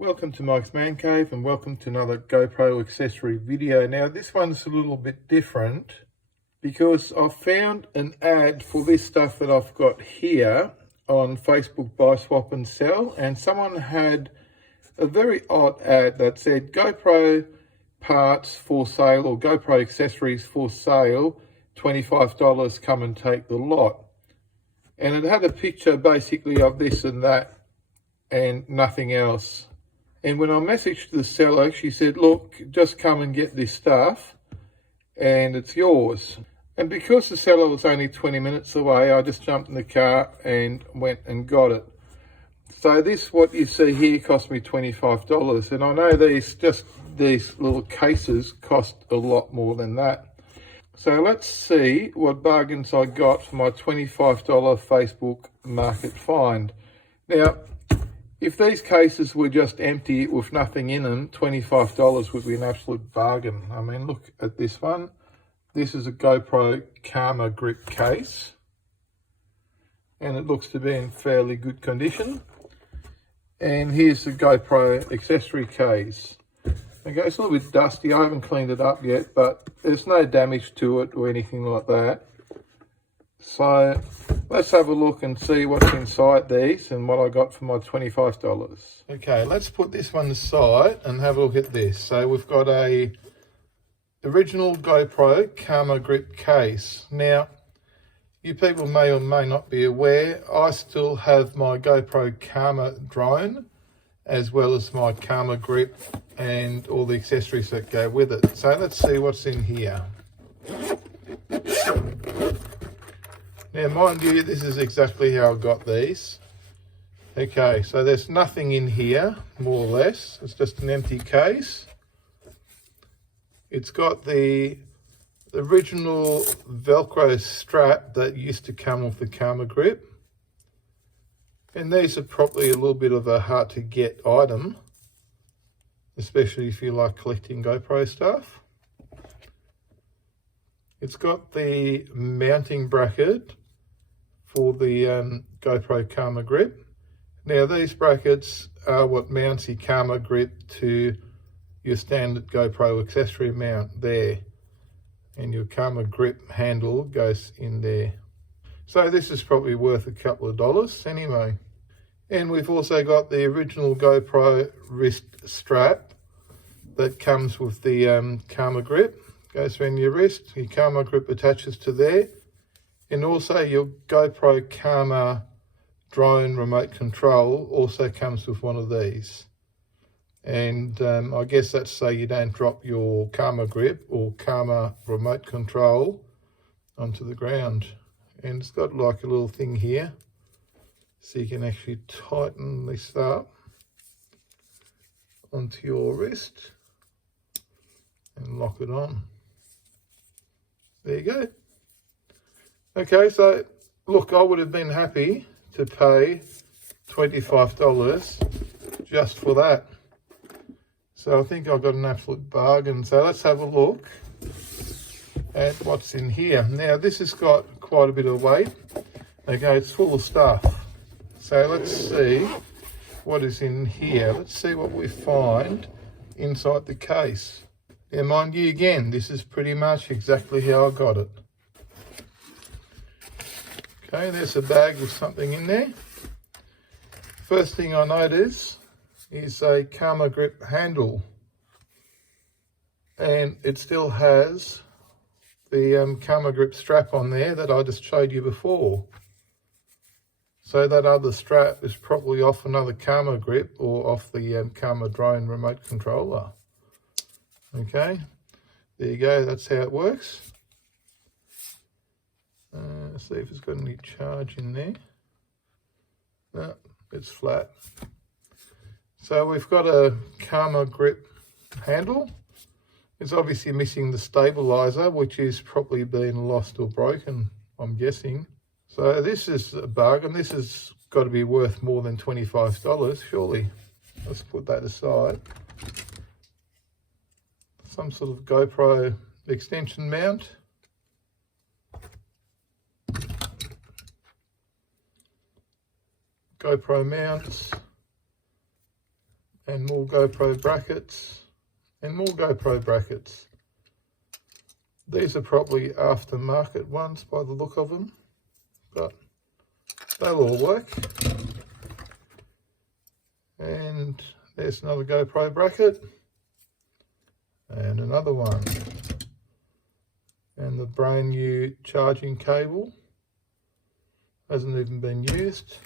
Welcome to Mike's Man Cave and welcome to another GoPro accessory video. Now this one's a little bit different because I've found an ad for this stuff that I've got here on Facebook Buy, Swap and Sell, and someone had a very odd ad that said GoPro parts for sale or GoPro accessories for sale, $25, come and take the lot. And it had a picture basically of this and that and nothing else. And when I messaged the seller, she said, look, just come and get this stuff and it's yours. And because the seller was only 20 minutes away, I just jumped in the car and went and got it. So this, what you see here, cost me $25. And I know these little cases cost a lot more than that. So let's see what bargains I got for my $25 Facebook market find. Now, if these cases were just empty with nothing in them, $25 would be an absolute bargain. I mean, look at this one. This is a GoPro Karma grip case, and it looks to be in fairly good condition. And here's the GoPro accessory case. Okay, it's a little bit dusty. I haven't cleaned it up yet, but there's no damage to it or anything like that. So let's have a look and see what's inside these and what I got for my $25. Okay, let's put this one aside and have a look at this. So we've got a original GoPro Karma grip case. Now, you people may or may not be aware, I still have my GoPro Karma drone as well as my Karma grip and all the accessories that go with it. So let's see what's in here. Now, mind you, this is exactly how I got these. Okay, so there's nothing in here, more or less. It's just an empty case. It's got the original Velcro strap that used to come with the Karma grip. And these are probably a little bit of a hard to get item, especially if you like collecting GoPro stuff. It's got the mounting bracket for the GoPro Karma grip. Now these brackets are what mounts your Karma grip to your standard GoPro accessory mount there. And your Karma grip handle goes in there. So this is probably worth a couple of dollars anyway. And we've also got the original GoPro wrist strap that comes with the Karma grip. Goes around your wrist, your Karma grip attaches to there. And also your GoPro Karma drone remote control also comes with one of these. And I guess that's so you don't drop your Karma grip or Karma remote control onto the ground. And it's got like a little thing here, so you can actually tighten this up onto your wrist and lock it on. There you go. Okay, so look, I would have been happy to pay $25 just for that. So I think I've got an absolute bargain. So let's have a look at what's in here. Now this has got quite a bit of weight. Okay, it's full of stuff. So let's see what is in here. Let's see what we find inside the case. Now mind you, again, this is pretty much exactly how I got it. Okay, there's a bag with something in there. First thing I notice is a Karma grip handle. And it still has the Karma grip strap on there that I just showed you before. So that other strap is probably off another Karma grip or off the Karma drone remote controller. Okay, there you go, that's how it works. See if it's got any charge in there. No, it's flat. So we've got a Karma grip handle. It's obviously missing the stabilizer, which is probably been lost or broken, I'm guessing. So this is a bargain. This has got to be worth more than $25, surely. Let's put that aside. Some sort of GoPro extension mount. GoPro mounts. and more GoPro brackets, and more GoPro brackets. These are probably aftermarket ones by the look of them, but they'll all work. And there's another GoPro bracket, and another one, and the brand new charging cable, hasn't even been used,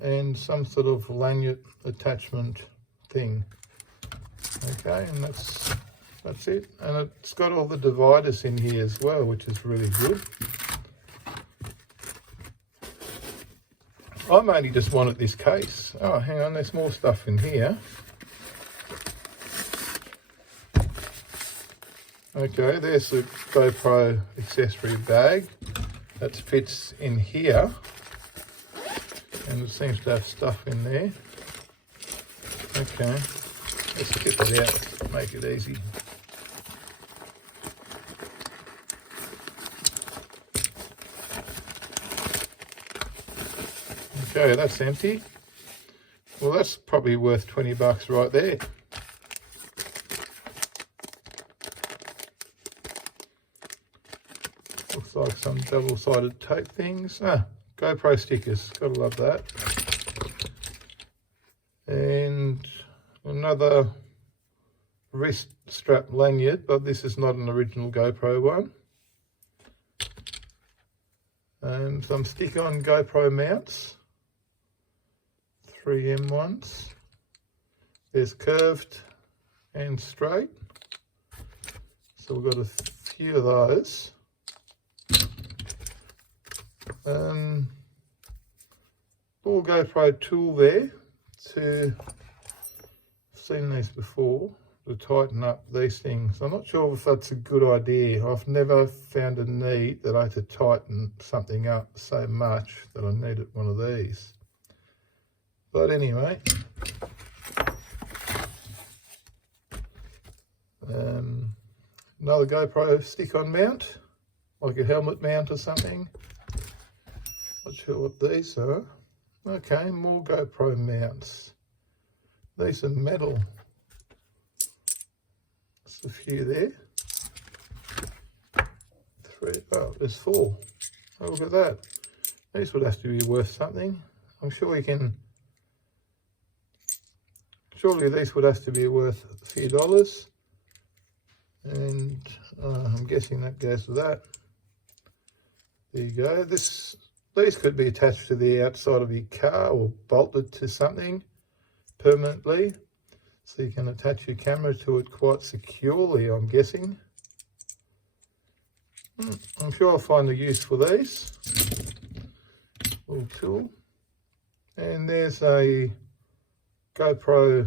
and some sort of lanyard attachment thing. Okay, and that's it. And it's got all the dividers in here as well, which is really good. I mainly just wanted this case. Oh, hang on, there's more stuff in here. Okay, there's the GoPro accessory bag that fits in here, and it seems to have stuff in there. Okay, let's get it out, make it easy. Okay, that's empty. Well, that's probably worth 20 bucks right there. Looks like some double-sided tape things. Ah, GoPro stickers, gotta love that. And another wrist strap lanyard, but this is not an original GoPro one. And some stick-on GoPro mounts. 3M ones. There's curved and straight. So we've got a few of those. Little GoPro tool there to, I've seen these before, to tighten up these things. I'm not sure if that's a good idea. I've never found a need that I had to tighten something up so much that I needed one of these. But anyway, another GoPro stick-on mount, like a helmet mount or something. Not sure what these are. Okay, more GoPro mounts. These are metal. There's a few there. 3, oh, there's 4. Oh, look at that. These would have to be worth something. I'm sure you can. Surely these would have to be worth a few dollars, and I'm guessing that goes with that. There you go. These could be attached to the outside of your car or bolted to something permanently, so you can attach your camera to it quite securely, I'm guessing. I'm sure I'll find a use for these. Little tool. And there's a GoPro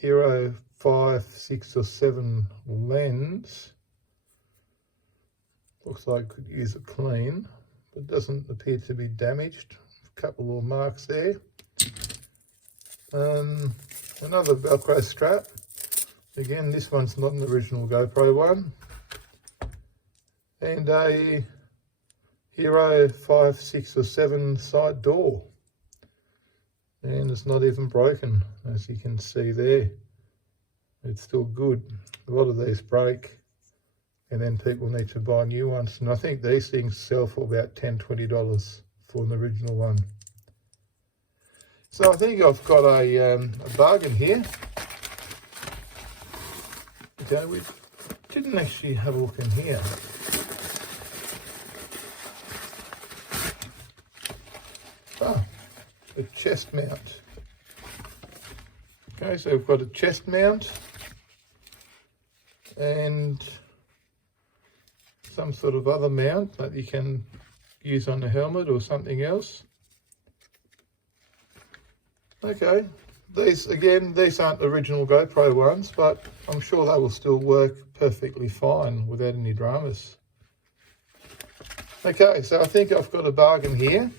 Hero 5, 6 or 7 lens. Looks like could use a clean, but doesn't appear to be damaged. A couple of marks there. Another Velcro strap. Again, this one's not an original GoPro one. And a Hero 5, 6 or 7 side door. And it's not even broken, as you can see there. It's still good. A lot of these break, and then people need to buy new ones. And I think these things sell for about $10, $20 for an original one. So I think I've got a bargain here. Okay, we didn't actually have a look in here. Oh, a chest mount. Okay, so we've got a chest mount and some sort of other mount that you can use on the helmet or something else. Okay, these aren't original GoPro ones, but I'm sure they will still work perfectly fine without any dramas. Okay, so I think I've got a bargain here.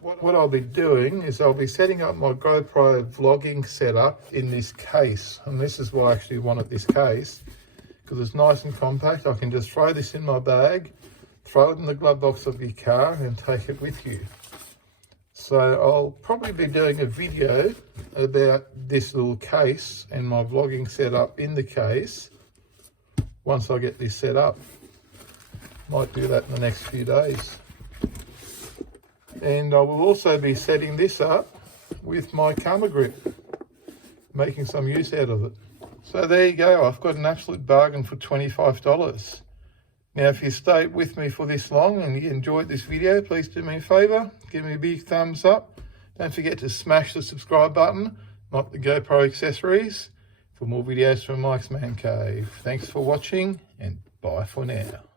What I'll be doing is I'll be setting up my GoPro vlogging setup in this case. And this is why I actually wanted this case, because it's nice and compact. I can just throw this in my bag, throw it in the glove box of your car and take it with you. So I'll probably be doing a video about this little case and my vlogging setup in the case once I get this set up. Might do that in the next few days. And I will also be setting this up with my camera grip, making some use out of it. So there you go, I've got an absolute bargain for $25. Now if you stayed with me for this long and you enjoyed this video, please do me a favour, give me a big thumbs up. Don't forget to smash the subscribe button, like the GoPro accessories, for more videos from Mike's Man Cave. Thanks for watching and bye for now.